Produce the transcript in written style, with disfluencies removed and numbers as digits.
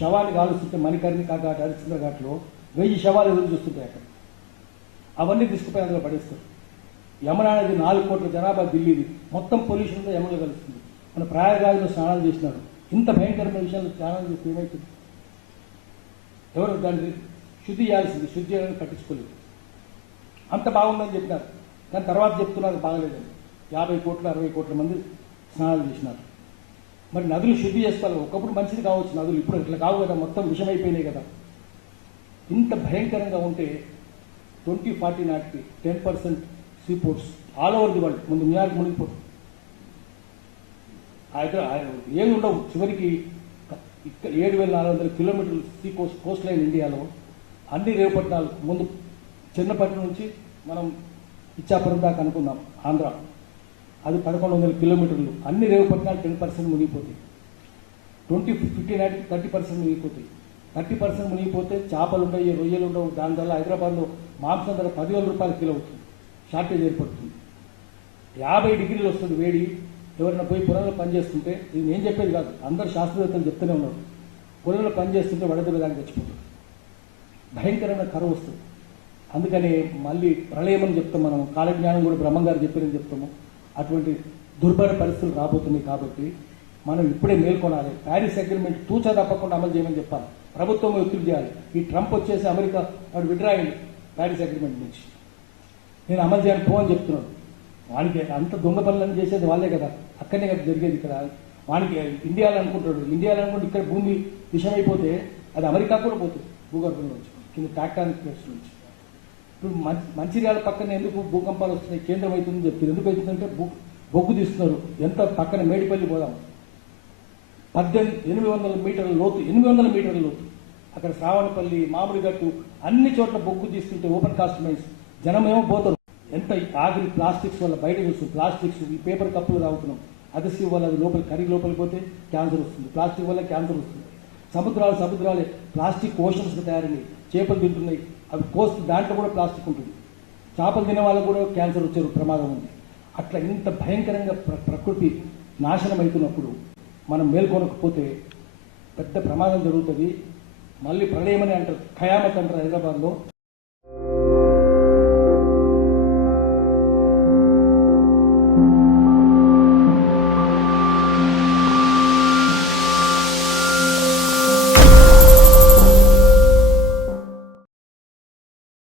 శవాన్ని కాలుస్తుంటే మణికర్ణికా ఘాట్ హరిశ్చంద్ర ఘాట్లో 1000 శవాలు ఎదురు చూస్తుంటాయి అక్కడ. అవన్నీ తీసుకుపోయి అందులో పడేస్తారు. యమునా నది 4 కోట్ల జనాభా ఢిల్లీది, మొత్తం పొల్యూషన్తో యమునలో కలుస్తుంది. మన ప్రయాగరాజ్లో స్నానాలు చేసినారు. ఇంత భయంకరమైన విషయాలు స్నానాలు చేస్తే ఏమవుతుంది? ఎవరు దాన్ని శుద్ధి చేయాల్సింది, శుద్ధి చేయాలని పట్టించుకోలేదు. అంత బాగుందని చెప్పినారు, కానీ తర్వాత చెప్తున్నారు బాగలేదని. 50 కోట్ల 60 కోట్ల మంది స్నానాలు చేసినారు. మరి నదులు శుద్ధి చేసుకోవాలి. ఒకప్పుడు మంచిది కావచ్చు నదులు, ఇప్పుడు ఇట్లా కావు కదా, మొత్తం విషమైపోయినాయి కదా. ఇంత భయంకరంగా ఉంటే 2040 నాటికి 10% see ports all over the world, ముందు న్యూయార్క్ మునిగిపోతుంది. ఏమి ఉండవు, చివరికి 7400 కిలోమీటర్లు సీ కోస్ట్ లైన్ ఇండియాలో. అన్ని రేవుపట్నాలు, ముందు చిన్నపట్నం నుంచి మనం ఇచ్చాపురం దాకా అనుకుందాం ఆంధ్ర, అది 1100 కిలోమీటర్లు. అన్ని రేవుపట్నాలు 10% మునిగిపోతాయి. 2050 నాటికి 30% మునిగిపోతాయి. 30% మునిగిపోతే చేపలు ఉండవు, రొయ్యలు ఉండవు. దానివల్ల హైదరాబాద్లో మాంసం ధర 10,000 రూపాయల కిలో అవుతుంది, షార్టేజ్ ఏర్పడుతుంది. 50 డిగ్రీలు వస్తుంది వేడి. ఎవరైనా పోయి పొలంలో పనిచేస్తుంటే, ఇది నేను చెప్పేది కాదు, అందరు శాస్త్రవేత్తలు చెప్తూనే ఉన్నారు, పొలంలో పనిచేస్తుంటే వడదెబ్బ దానికి చచ్చిపోతుంది, భయంకరమైన కరువు వస్తుంది. అందుకని మళ్ళీ ప్రళయం అని చెప్తాం మనం, కాలజ్ఞానం కూడా బ్రహ్మంగారు చెప్పారని చెప్తాము. అటువంటి దుర్భర పరిస్థితులు రాబోతున్నాయి. కాబట్టి మనం ఇప్పుడే మేల్కొనాలి. ప్యారిస్ అగ్రిమెంట్ తూచా తప్పకుండా అమలు చేయమని చెప్పాలి, ప్రభుత్వం ఒత్తిడి చేయాలి. ఈ ట్రంప్ వచ్చేసి అమెరికా వాడు విడ్రా అయ్యింది ప్యారిస్ అగ్రిమెంట్ నుంచి, నేను అమలు చేయని పోవని చెప్తున్నాడు. వానికి అంత దొంగ పనులను చేసేది వాళ్ళే కదా, అక్కడనే కదా జరిగేది. ఇక్కడ వానికి ఇండియాలో అనుకుంటాడు, ఇండియాలో అనుకుంటే ఇక్కడ భూమి విషమైపోతే అది అమెరికా కూడా పోతుంది, భూగర్భం నుంచి కింద టాక్టానిక్ ప్లేట్స్ నుంచి. ఇప్పుడు మంచిర్యాల పక్కన ఎందుకు భూకంపాలు వస్తున్నాయి, కేంద్రం అవుతుందని చెప్తుంది. ఎందుకు అవుతుందంటే బొగ్గు తీస్తున్నారు. ఎంత పక్కన మేడిపల్లి పోదాం, 800 మీటర్ల లోతు, 800 మీటర్ల లోతు. అక్కడ శ్రావణపల్లి, మామిడిగట్టు, అన్ని చోట్ల బొగ్గు తీస్తుంటే ఓపెన్ కాస్ట్ మైన్స్, జనం ఏమో పోతారు. ఎంత ఆఖరి ప్లాస్టిక్స్ వల్ల బయట చూస్తుంది, ప్లాస్టిక్స్ ఈ పేపర్ కప్పులు తాగుతున్నాం, అదసివ్ వల్ల అది లోపల కరిగి లోపలికి పోతే క్యాన్సర్ వస్తుంది, ప్లాస్టిక్ వల్ల క్యాన్సర్ వస్తుంది. సముద్రాలే ప్లాస్టిక్ ఓషన్స్ తయారైనాయి, చేపలు తింటున్నాయి, అవి కోస్తే దాంట్లో కూడా ప్లాస్టిక్ ఉంటుంది. చేపలు తినే వాళ్ళకు కూడా క్యాన్సర్ వచ్చే ప్రమాదం ఉంది. అట్లా ఇంత భయంకరంగా ప్రకృతి నాశనం అవుతున్నప్పుడు మనం మేల్కొనకపోతే పెద్ద ప్రమాదం జరుగుతుంది. మళ్ళీ ప్రళయమని అంటారు, ఖయామత్ అంటారు హైదరాబాద్లో.